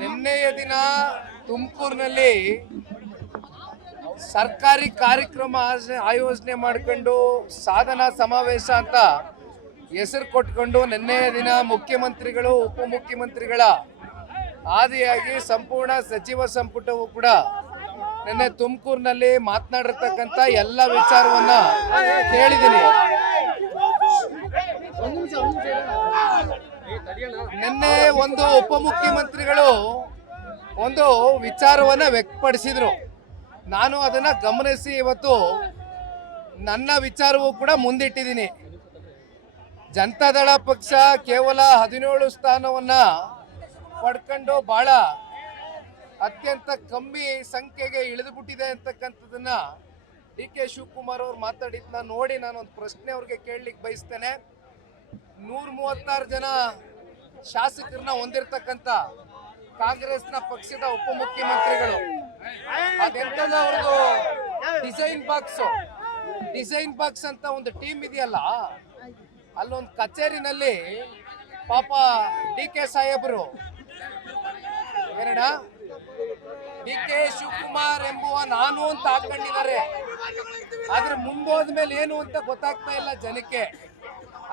ನಿನ್ನೆಯ ದಿನ ತುಮಕೂರಿನಲ್ಲಿ ಸರ್ಕಾರಿ ಕಾರ್ಯಕ್ರಮ ಆಯೋಜನೆ ಮಾಡಿಕೊಂಡು ಸಾಧನಾ ಸಮಾವೇಶ ಅಂತ ಹೆಸರು ಕೊಟ್ಕೊಂಡು ನಿನ್ನೆಯ ದಿನ ಮುಖ್ಯಮಂತ್ರಿಗಳು ಉಪಮುಖ್ಯಮಂತ್ರಿಗಳ ಆದಿಯಾಗಿ ಸಂಪೂರ್ಣ ಸಚಿವ ಸಂಪುಟವು ಕೂಡ ನಿನ್ನೆ ತುಮಕೂರಿನಲ್ಲಿ ಮಾತನಾಡಿರ್ತಕ್ಕಂಥ ಎಲ್ಲ ವಿಚಾರವನ್ನ ಕೇಳಿದ್ದೀನಿ. ನಿನ್ನೆ ಒಂದು ಉಪಮುಖ್ಯಮಂತ್ರಿಗಳು ಒಂದು ವಿಚಾರವನ್ನ ವ್ಯಕ್ತಪಡಿಸಿದ್ರು. ನಾನು ಅದನ್ನ ಗಮನಿಸಿ ಇವತ್ತು ನನ್ನ ವಿಚಾರವೂ ಕೂಡ ಮುಂದಿಟ್ಟಿದ್ದೀನಿ. ಜನತಾದಳ ಪಕ್ಷ ಕೇವಲ 17 ಸ್ಥಾನವನ್ನ ಪಡ್ಕೊಂಡು ಬಹಳ ಅತ್ಯಂತ ಕಮ್ಮಿ ಸಂಖ್ಯೆಗೆ ಇಳಿದುಬಿಟ್ಟಿದೆ ಅಂತಕ್ಕಂಥದ್ದನ್ನ ಡಿ ಕೆ ಶಿವಕುಮಾರ್ ಅವ್ರು ಮಾತಾಡಿದ್ನ ನೋಡಿ ನಾನೊಂದು ಪ್ರಶ್ನೆ ಅವ್ರಿಗೆ ಕೇಳಲಿಕ್ಕೆ ಬಯಸ್ತೇನೆ. 136 ಜನ ಶಾಸಕರನ್ನ ಹೊಂದಿರತಕ್ಕಂಥ ಕಾಂಗ್ರೆಸ್ನ ಪಕ್ಷದ ಉಪಮುಖ್ಯಮಂತ್ರಿಗಳು, ಅದೆಂತದ ಅವ್ರದ್ದು ಡಿಸೈನ್ ಬಾಕ್ಸ್ ಅಂತ ಒಂದು ಟೀಮ್ ಇದೆಯಲ್ಲ, ಅಲ್ಲೊಂದು ಕಚೇರಿನಲ್ಲಿ ಪಾಪ ಡಿ ಕೆ ಸಾಹೇಬರು ಡಿ ಕೆ ಶಿವಕುಮಾರ್ ಎಂಬುವ ನಾನು ಅಂತ ಹಾಕೊಂಡಿದ್ದಾರೆ. ಆದ್ರೆ ಮುಂದೋದ ಮೇಲೆ ಏನು ಅಂತ ಗೊತ್ತಾಗ್ತಾ ಇಲ್ಲ ಜನಕ್ಕೆ.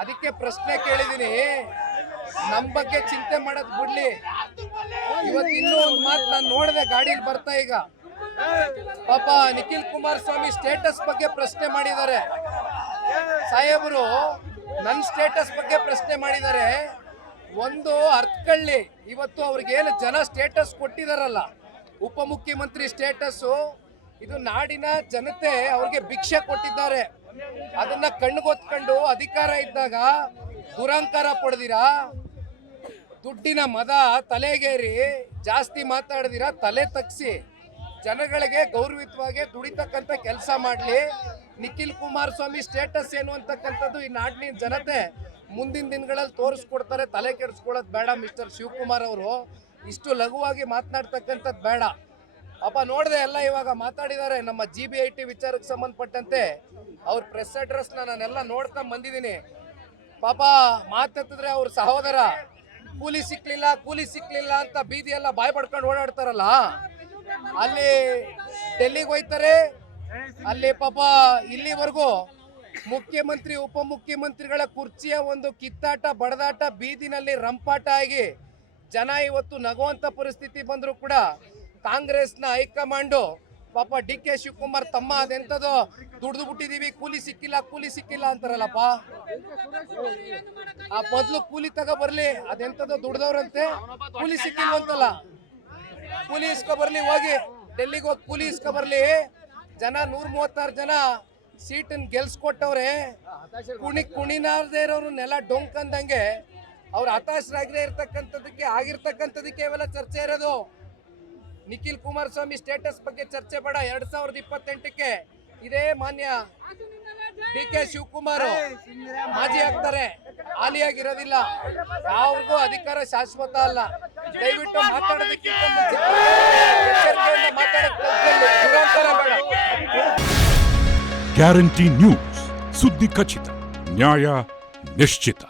ಅದಕ್ಕೆ ಪ್ರಶ್ನೆ ಕೇಳಿದೀನಿ, ನಮ್ ಬಗ್ಗೆ ಚಿಂತೆ ಮಾಡೋದ್ ಬಿಡ್ಲಿ. ಇವತ್ತು ಇನ್ನೂ ಒಂದು ಮಾತು ನಾನು ನೋಡಿದೆ, ಗಾಡಿಯಲ್ಲಿ ಬರ್ತಾ ಈಗ ಪಾಪ ನಿಖಿಲ್ ಕುಮಾರಸ್ವಾಮಿ ಸ್ಟೇಟಸ್ ಬಗ್ಗೆ ಪ್ರಶ್ನೆ ಮಾಡಿದ್ದಾರೆ. ಸಾಹೇಬರು ನನ್ನ ಸ್ಟೇಟಸ್ ಬಗ್ಗೆ ಪ್ರಶ್ನೆ ಮಾಡಿದ್ದಾರೆ. ಒಂದು ಅರ್ಥಕೊಳ್ಳಿ, ಇವತ್ತು ಅವ್ರಿಗೇನು ಜನ ಸ್ಟೇಟಸ್ ಕೊಟ್ಟಿದಾರಲ್ಲ, ಉಪಮುಖ್ಯಮಂತ್ರಿ ಸ್ಟೇಟಸ್, ಇದು ನಾಡಿನ ಜನತೆ ಅವ್ರಿಗೆ ಭಿಕ್ಷೆ ಕೊಟ್ಟಿದ್ದಾರೆ. ಅದನ್ನ ಕಣ್ಗೊತ್ಕೊಂಡು ಅಧಿಕಾರ ಇದ್ದಾಗ ದುರಂಕಾರ ಪಡೆದಿರಾ, ದುಡ್ಡಿನ ಮದ ತಲೆಗೇರಿ ಜಾಸ್ತಿ ಮಾತಾಡಿದಿರಾ, ತಲೆ ತಗ್ಸಿ ಜನಗಳಿಗೆ ಗೌರವಿತವಾಗಿ ದುಡಿತಕ್ಕಂಥ ಕೆಲಸ ಮಾಡಲಿ. ನಿಖಿಲ್ ಕುಮಾರಸ್ವಾಮಿ ಸ್ಟೇಟಸ್ ಏನು ಅಂತಕ್ಕಂಥದ್ದು ಈ ನಾಡಿನ ಜನತೆ ಮುಂದಿನ ದಿನಗಳಲ್ಲಿ ತೋರಿಸ್ಕೊಡ್ತಾರೆ. ತಲೆ ಕೆಡಿಸ್ಕೊಳ್ಳೋದು ಬೇಡ ಮಿಸ್ಟರ್ ಶಿವಕುಮಾರ್ ಅವರು, ಇಷ್ಟು ಲಘುವಾಗಿ ಮಾತನಾಡ್ತಕ್ಕಂಥದ್ದು ಬೇಡ. ಪಾಪ ನೋಡಿದೆ ಎಲ್ಲ ಇವಾಗ ಮಾತಾಡಿದ್ದಾರೆ. ನಮ್ಮ GBIT ವಿಚಾರಕ್ಕೆ ಸಂಬಂಧಪಟ್ಟಂತೆ ಅವ್ರ ಪ್ರೆಸ್ ಅಡ್ರೆಸ್ನ ನಾನೆಲ್ಲ ನೋಡ್ಕೊಂಡ್ ಬಂದಿದ್ದೀನಿ. ಪಾಪ ಮಾತೆತ್ತಿದ್ರೆ ಅವ್ರ ಸಹೋದರ ಕೂಲಿ ಸಿಕ್ಲಿಲ್ಲ ಅಂತ ಬೀದಿ ಎಲ್ಲ ಬಾಯ್ ಪಡ್ಕೊಂಡು ಓಡಾಡ್ತಾರಲ್ಲ, ಅಲ್ಲಿ ಡೆಲ್ಲಿಗೆ ಹೋಯ್ತಾರೆ. ಅಲ್ಲಿ ಪಾಪ ಇಲ್ಲಿವರೆಗೂ ಮುಖ್ಯಮಂತ್ರಿ ಉಪಮುಖ್ಯಮಂತ್ರಿಗಳ ಕುರ್ಚಿಯ ಒಂದು ಕಿತ್ತಾಟ ಬಡದಾಟ ಬೀದಿನಲ್ಲಿ ರಂಪಾಟ ಆಗಿ ಜನ ಇವತ್ತು ನಗುವಂತ ಪರಿಸ್ಥಿತಿ ಬಂದ್ರು ಕೂಡ ಕಾಂಗ್ರೆಸ್ನ ಹೈಕಮಾಂಡು ಪಾಪ ಡಿ ಕೆ ಶಿವಕುಮಾರ್ ತಮ್ಮ ಅದೆಂತದೋ ದುಡ್ದು ಬಿಟ್ಟಿದೀವಿ, ಕೂಲಿ ಸಿಕ್ಕಿಲ್ಲ ಅಂತಾರಲ್ಲಪ್ಪ. ಆ ಮೊದ್ಲು ಕೂಲಿ ತಗೋ ಬರ್ಲಿ, ಅದೆಂತದೋ ದುಡ್ದವ್ರಂತೆ, ಕೂಲಿ ಸಿಕ್ಕಿಲ್ವಂತಲ್ಲ, ಕೂಲಿ ಇಸ್ಕೊ ಬರ್ಲಿ, ಹೋಗಿ ಡೆಲ್ಲಿಗೆ ಹೋಗಿ ಕೂಲಿ ಇಸ್ಕೊ ಬರ್ಲಿ. ಜನ 136 ಜನ ಸೀಟನ್ನು ಗೆಲ್ಸ್ಕೊಟ್ಟವ್ರೆ. ಕುಣಿನಾರ್ದೇ ಇರೋರು ನೆಲ ಡೊಂಕಂದಂಗೆ ಅವ್ರು ಹತಾಶರಾಗದೆ ಆಗಿರ್ತಕ್ಕಂಥದಕ್ಕೆ ಇವೆಲ್ಲ ಚರ್ಚೆ ಇರೋದು. ನಿಖಿಲ್ ಕುಮಾರಸ್ವಾಮಿ ಸ್ಟೇಟಸ್ ಬಗ್ಗೆ ಚರ್ಚೆ ಬೇಡ. 2028ಕ್ಕೆ ಇದೇ ಮಾನ್ಯ ಡಿ ಕೆ ಶಿವಕುಮಾರ್ ಮಾಜಿ ಆಗ್ತಾರೆ, ಹಾಲಿಯಾಗಿರೋದಿಲ್ಲ. ಯಾವ್ರಿಗೂ ಅಧಿಕಾರ ಶಾಶ್ವತ ಅಲ್ಲ. ದಯವಿಟ್ಟು ಮಾತಾಡೋದಕ್ಕಿಂತ ಮುಂಚೆ ಎಚ್ಚರಿಕೆಯಿಂದ ಮಾತಾಡೋದು ಬೇಡ. ಗ್ಯಾರಂಟಿ ನ್ಯೂಸ್, ಸುದ್ದಿ ಖಚಿತ, ನ್ಯಾಯ ನಿಶ್ಚಿತ.